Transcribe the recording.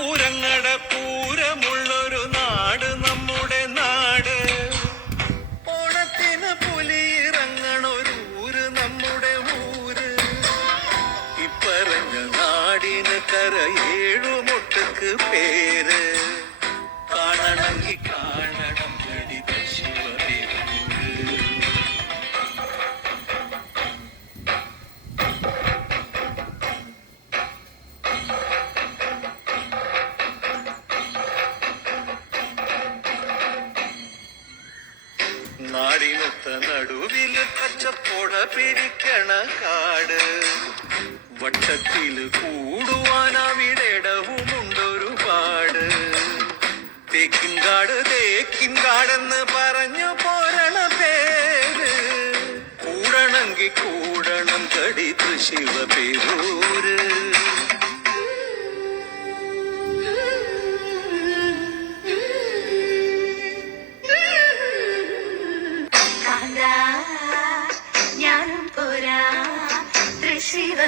പൂരങ്ങട പൂരമുള്ളൊരു നാട് നമ്മുടെ നാട്. ഓണത്തിന് പുലിയിറങ്ങണൊരു ഊര് നമ്മുടെ ഊര്. ഇപ്പറഞ്ഞ നാടിന് കരയേഴുമൊട്ടുക്ക് പേര്. കാണണമെങ്കിൽ കാണണം ജഡിത ശിവപേരൂര്. നാടിനൊത്ത നടുവില് പച്ചപ്പുഴ പിരിക്കണ കാട്. വട്ടത്തില് കൂടുവാൻ അവിടെടവുമുണ്ടൊരുപാട്. തേക്കിൻകാട് തേക്കിൻകാടെന്ന് പറഞ്ഞു പോരണ പേര്. കൂടണമെങ്കിൽ കൂടണം കടിത് ശിവപേരൂര്. ഞാനും പോരാ തൃശിവ